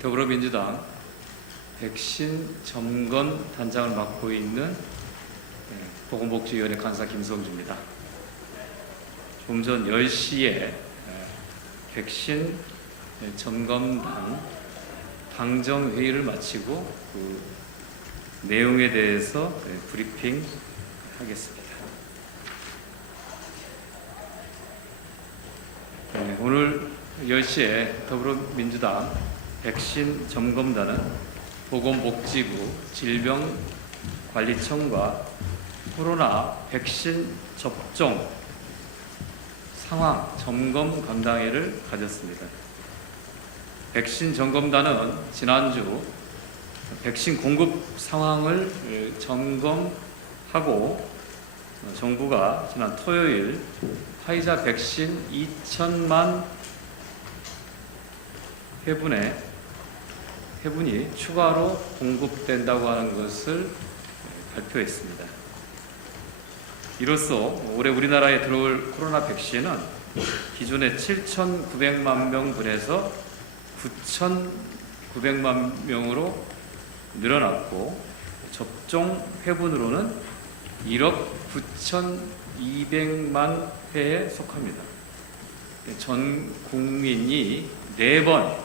더불어민주당 백신 점검 단장을 맡고 있는 보건복지위원회 간사 김성주입니다. 좀 전 10시에 백신 점검단 당정회의를 마치고 그 내용에 대해서 브리핑 하겠습니다. 오늘 10시에 더불어민주당 백신 점검단은 보건복지부 질병관리청과 코로나 백신 접종 상황 점검 간담회를 가졌습니다. 백신 점검단은 지난주 백신 공급 상황을 점검하고 정부가 지난 토요일 화이자 백신 2천만 회분이 추가로 공급된다고 하는 것을 발표했습니다. 이로써 올해 우리나라에 들어올 코로나 백신은 기존의 7,900만 명분에서 9,900만 명으로 늘어났고 접종 회분으로는 1억 9,200만 회에 속합니다. 전 국민이 4번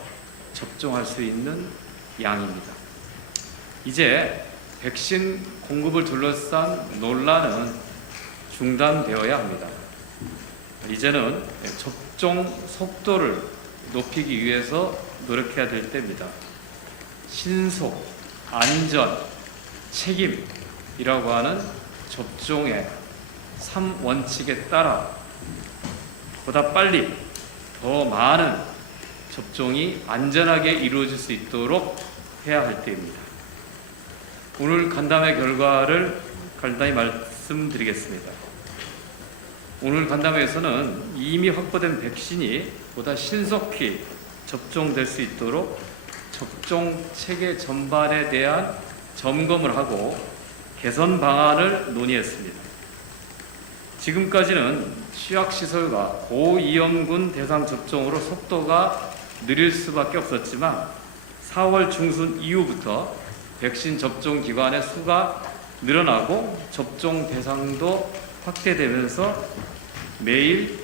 접종할 수 있는 양입니다. 이제 백신 공급을 둘러싼 논란은 중단되어야 합니다. 이제는 접종 속도를 높이기 위해서 노력해야 될 때입니다. 신속, 안전, 책임이라고 하는 접종의 3원칙에 따라 보다 빨리 더 많은 접종이 안전하게 이루어질 수 있도록 해야 할 때입니다. 오늘 간담회 결과를 간단히 말씀드리겠습니다. 오늘 간담회에서는 이미 확보된 백신이 보다 신속히 접종될 수 있도록 접종 체계 전반에 대한 점검을 하고 개선 방안을 논의했습니다. 지금까지는 취약시설과 고위험군 대상 접종으로 속도가 느릴 수밖에 없었지만 4월 중순 이후부터 백신 접종 기관의 수가 늘어나고 접종 대상도 확대되면서 매일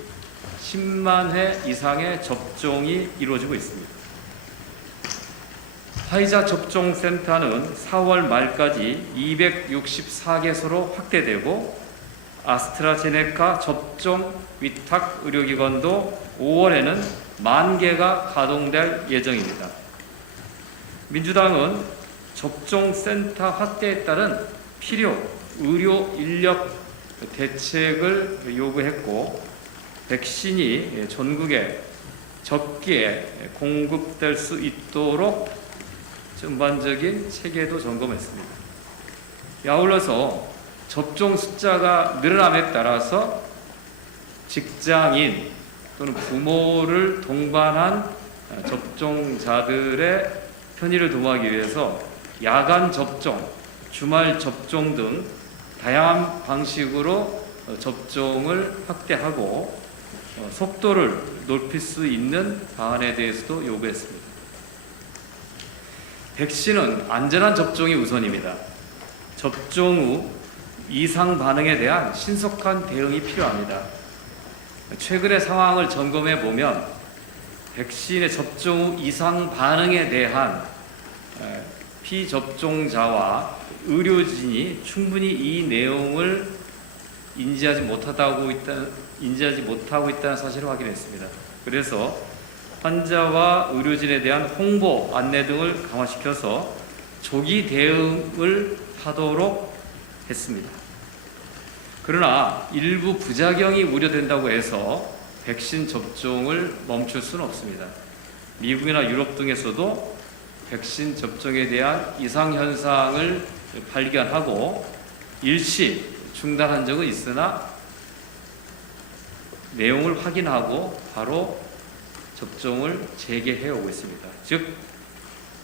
10만 회 이상의 접종이 이루어지고 있습니다. 화이자 접종센터는 4월 말까지 264개소로 확대되고 아스트라제네카 접종 위탁 의료기관도 5월에는 10,000개가 가동될 예정입니다. 민주당은 접종센터 확대에 따른 필요 의료 인력 대책을 요구했고 백신이 전국에 적기에 공급될 수 있도록 전반적인 체계도 점검했습니다. 아울러서 접종 숫자가 늘어남에 따라서 직장인 또는 부모를 동반한 접종자들의 편의를 도모하기 위해서 야간 접종, 주말 접종 등 다양한 방식으로 접종을 확대하고 속도를 높일 수 있는 방안에 대해서도 요구했습니다. 백신은 안전한 접종이 우선입니다. 접종 후 이상 반응에 대한 신속한 대응이 필요합니다. 최근의 상황을 점검해 보면 백신의 접종 후 이상 반응에 대한 피접종자와 의료진이 충분히 이 내용을 인지하지 못하고 있다는 사실을 확인했습니다. 그래서 환자와 의료진에 대한 홍보, 안내 등을 강화시켜서 조기 대응을 하도록 했습니다. 그러나 일부 부작용이 우려된다고 해서 백신 접종을 멈출 수는 없습니다. 미국이나 유럽 등에서도 백신 접종에 대한 이상 현상을 발견하고 일시 중단한 적은 있으나 내용을 확인하고 바로 접종을 재개해 오고 있습니다. 즉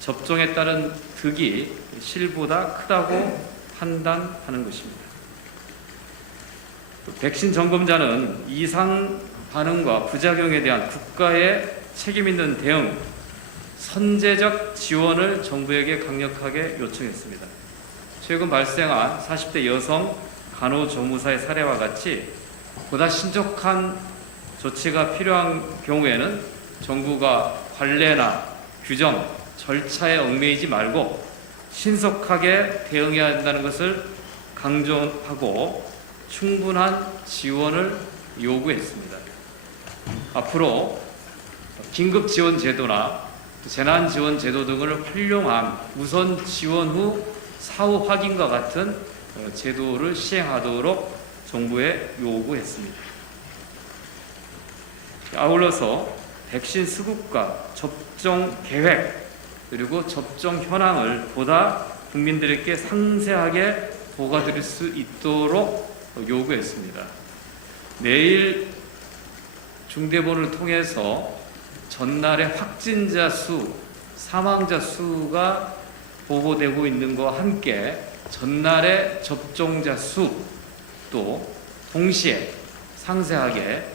접종에 따른 득이 실보다 크다고 판단하는 것입니다. 백신 점검자는 이상 반응과 부작용에 대한 국가의 책임 있는 대응, 선제적 지원을 정부에게 강력하게 요청했습니다. 최근 발생한 40대 여성 간호조무사의 사례와 같이 보다 신속한 조치가 필요한 경우에는 정부가 관례나 규정, 절차에 얽매이지 말고 신속하게 대응해야 한다는 것을 강조하고 충분한 지원을 요구했습니다. 앞으로 긴급지원제도나 재난지원제도 등을 활용한 우선 지원 후 사후 확인과 같은 제도를 시행하도록 정부에 요구했습니다. 아울러서 백신 수급과 접종 계획 그리고 접종 현황을 보다 국민들에게 상세하게 보고드릴 수 있도록 요구했습니다. 내일 중대본을 통해서 전날의 확진자 수, 사망자 수가 보고되고 있는 것과 함께 전날의 접종자 수도 동시에 상세하게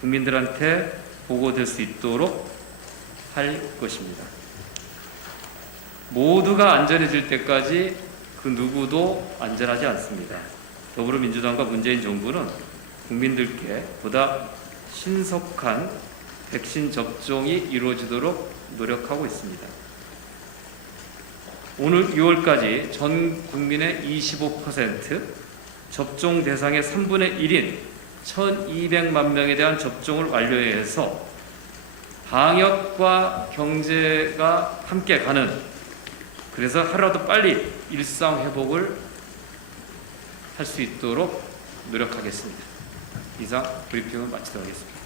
국민들한테 보고될 수 있도록 할 것입니다. 모두가 안전해질 때까지 그 누구도 안전하지 않습니다. 더불어민주당과 문재인 정부는 국민들께 보다 신속한 백신 접종이 이루어지도록 노력하고 있습니다. 오늘 6월까지 전 국민의 25%, 접종 대상의 3분의 1인 1,200만 명에 대한 접종을 완료해서 방역과 경제가 함께 가는, 그래서 하루라도 빨리 일상 회복을 할 수 있도록 노력하겠습니다. 이상 브리핑을 마치도록 하겠습니다.